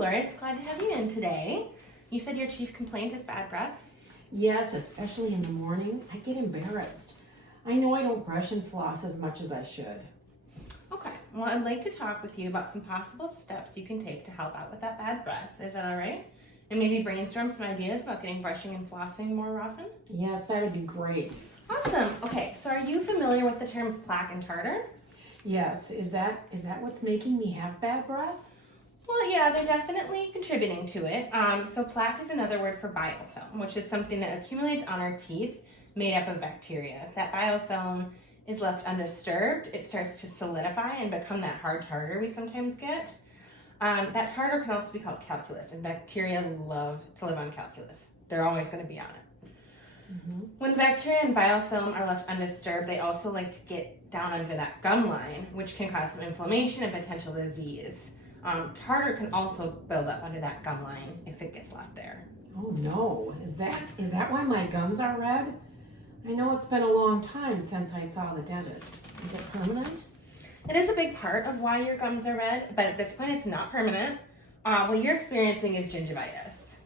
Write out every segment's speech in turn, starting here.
Dolores. Glad to have you in today. You said your chief complaint is bad breath? Yes, especially in the morning. I get embarrassed. I know I don't brush and floss as much as I should. Okay, well, I'd like to talk with you about some possible steps you can take to help out with that bad breath. Is that all right? And maybe brainstorm some ideas about getting brushing and flossing more often? Yes, that would be great. Awesome. Okay, so are you familiar with the terms plaque and tartar? Yes, is that what's making me have bad breath? Well, yeah, they're definitely contributing to it. So plaque is another word for biofilm, which is something that accumulates on our teeth made up of bacteria. If that biofilm is left undisturbed, it starts to solidify and become that hard tartar we sometimes get. That tartar can also be called calculus, and bacteria love to live on calculus. They're always going to be on it. Mm-hmm. When bacteria and biofilm are left undisturbed, they also like to get down under that gum line, which can cause some inflammation and potential disease. Tartar can also build up under that gum line if it gets left there. Oh no, is that why my gums are red? I know it's been a long time since I saw the dentist. Is it permanent? It is a big part of why your gums are red, but at this point it's not permanent. What you're experiencing is gingivitis.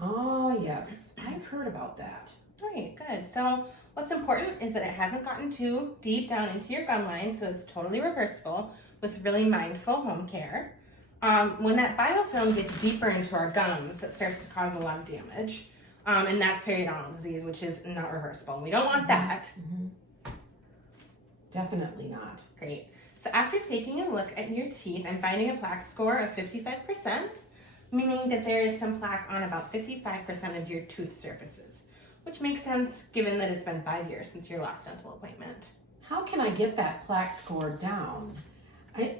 Oh yes, I've heard about that. Right, good. So what's important is that it hasn't gotten too deep down into your gum line, so it's totally reversible with really mindful home care. When that biofilm gets deeper into our gums, that starts to cause a lot of damage. And that's periodontal disease, which is not reversible. We don't want that. Mm-hmm. Definitely not. Great. So after taking a look at your teeth, I'm finding a plaque score of 55%, meaning that there is some plaque on about 55% of your tooth surfaces, which makes sense given that it's been 5 years since your last dental appointment. How can I get that plaque score down?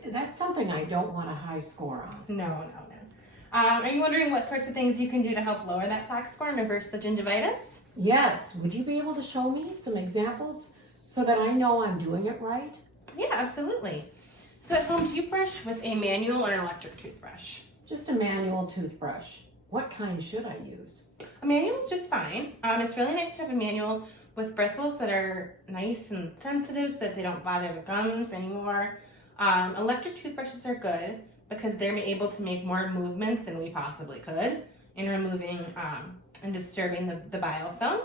That's something I don't want a high score on. No. Are you wondering what sorts of things you can do to help lower that plaque score and reverse the gingivitis? Yes, would you be able to show me some examples so that I know I'm doing it right? Yeah, absolutely. So at home, do you brush with a manual or an electric toothbrush? Just a manual toothbrush. What kind should I use? A manual is just fine. It's really nice to have a manual with bristles that are nice and sensitive so that they don't bother the gums anymore. Electric toothbrushes are good because they're able to make more movements than we possibly could in removing and disturbing the biofilm.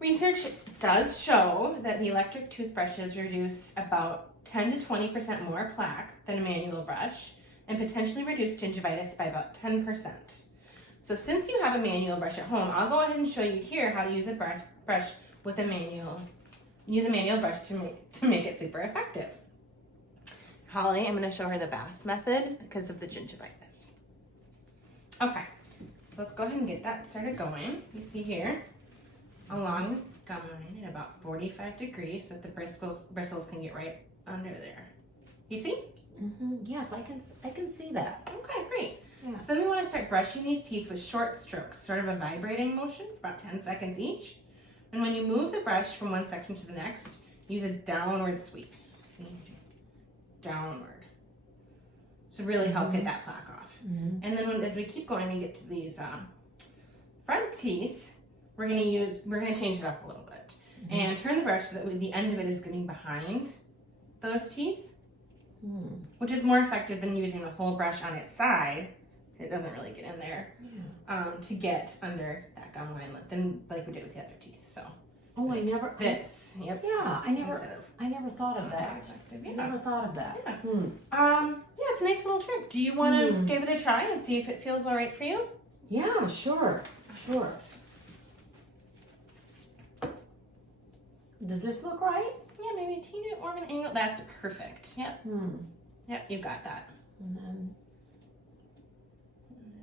Research does show that the electric toothbrushes reduce about 10 to 20% more plaque than a manual brush and potentially reduce gingivitis by about 10%. So since you have a manual brush at home, I'll go ahead and show you here how to use a brush with a manual. Use a manual brush to make it super effective. Holly, I'm going to show her the Bass method because of the gingivitis. Okay, so let's go ahead and get that started going. You see here, along the gum line at about 45 degrees so that the bristles can get right under there. You see? Mm-hmm. Yes, I can see that. Okay, great. Yeah. So then we want to start brushing these teeth with short strokes, sort of a vibrating motion for about 10 seconds each. And when you move the brush from one section to the next, use a downward sweep. See? Downward. So really help get that plaque off. Mm-hmm. And then as we keep going, we get to these front teeth, we're gonna change it up a little bit. Mm-hmm. And turn the brush so that the end of it is getting behind those teeth, which is more effective than using the whole brush on its side. It doesn't really get in there to get under that gum line than like we did with the other teeth. So Oh, I never. this. Yep. Yeah, I never thought of More that. effective, I yeah. never thought of that. Yeah. Hmm. Yeah, it's a nice little trick. Do you want to give it a try and see if it feels all right for you? Yeah, sure. Does this look right? Yeah, maybe a teeny or an angle. That's perfect. Yep. Yep, you got that. And then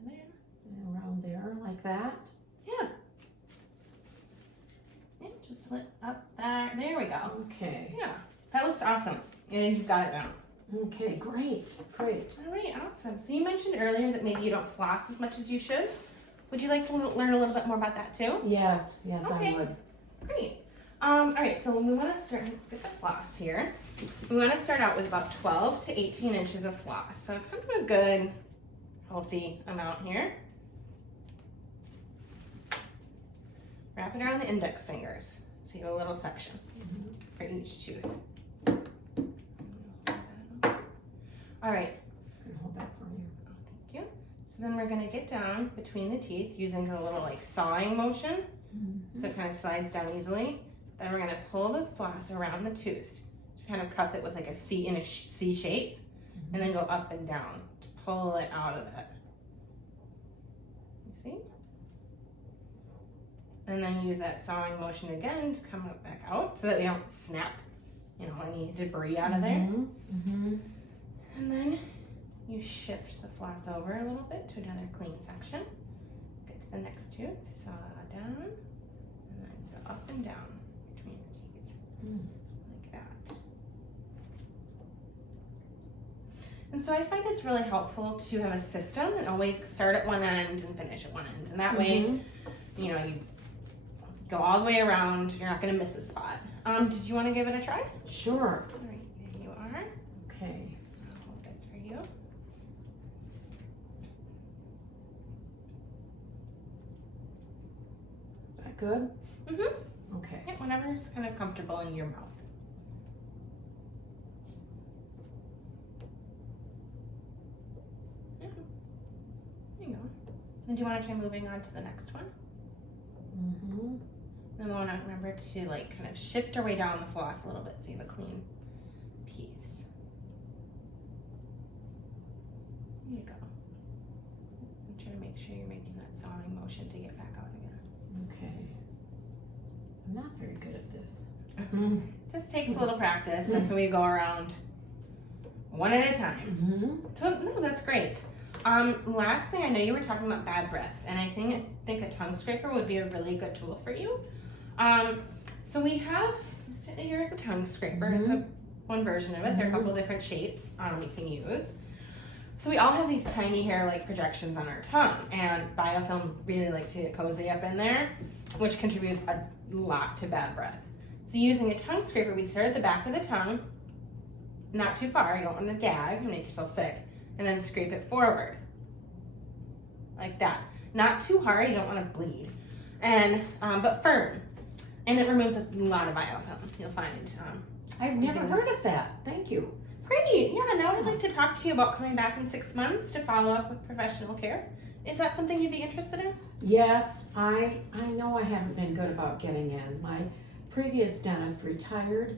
There. around there like that. Yeah. Yeah, just slip up there. There we go. Okay. Yeah, that looks awesome. And you've got it down. Okay, great. All right, awesome. So you mentioned earlier that maybe you don't floss as much as you should. Would you like to learn a little bit more about that too? Yes, Okay. I would. Great. All right, so we want to start, let's get the floss here. We want to start out with about 12 to 18 inches of floss. So kind of a good, healthy amount here. Wrap it around the index fingers. So you have a little section for each tooth. All right. Can hold that for you. So then we're gonna get down between the teeth using a little like sawing motion, so it kind of slides down easily. Then we're gonna pull the floss around the tooth to kind of cup it with like a C in a C shape, and then go up and down to pull it out of that. You see? And then use that sawing motion again to come up back out so that we don't snap, you know, any debris out of there. And then you shift the floss over a little bit to another clean section. Get to the next tooth, saw down, and then go up and down between the teeth, like that. And so I find it's really helpful to have a system and always start at one end and finish at one end. And that way, you know, you go all the way around, you're not gonna miss a spot. Did you wanna give it a try? Sure. All right, here you are. Okay. I'll hold this for you. Is that good? Okay. Yeah, whenever's kind of comfortable in your mouth. Yeah. There you go. Then do you want to try moving on to the next one? Then we want to remember to like kind of shift our way down the floss a little bit so you have a clean piece. There you go. I'm trying to make sure you're making that sawing motion to get back out again. Okay. I'm not very good at this. Just takes a little practice. That's when we go around one at a time. So no, that's great. Last thing, I know you were talking about bad breath, and I think a tongue scraper would be a really good tool for you. So we have, here's a tongue scraper. It's one version of it. There are a couple different shapes we can use. So we all have these tiny hair-like projections on our tongue, and biofilm really like to get cozy up in there, which contributes a lot to bad breath. So using a tongue scraper, we start at the back of the tongue, not too far, you don't want to gag and make yourself sick, and then scrape it forward, like that. Not too hard, you don't want to bleed, and but firm. And it removes a lot of biofilm, you'll find. I've never heard of that. Thank you. Great, yeah, now I'd like to talk to you about coming back in 6 months to follow up with professional care. Is that something you'd be interested in? Yes, I know I haven't been good about getting in. My previous dentist retired,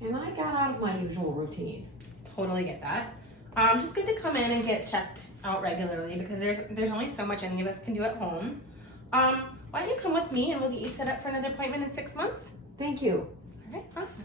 and I got out of my usual routine. Totally get that. Just good to come in and get checked out regularly because there's only so much any of us can do at home. Why don't you come with me and we'll get you set up for another appointment in 6 months? Thank you. All right, awesome.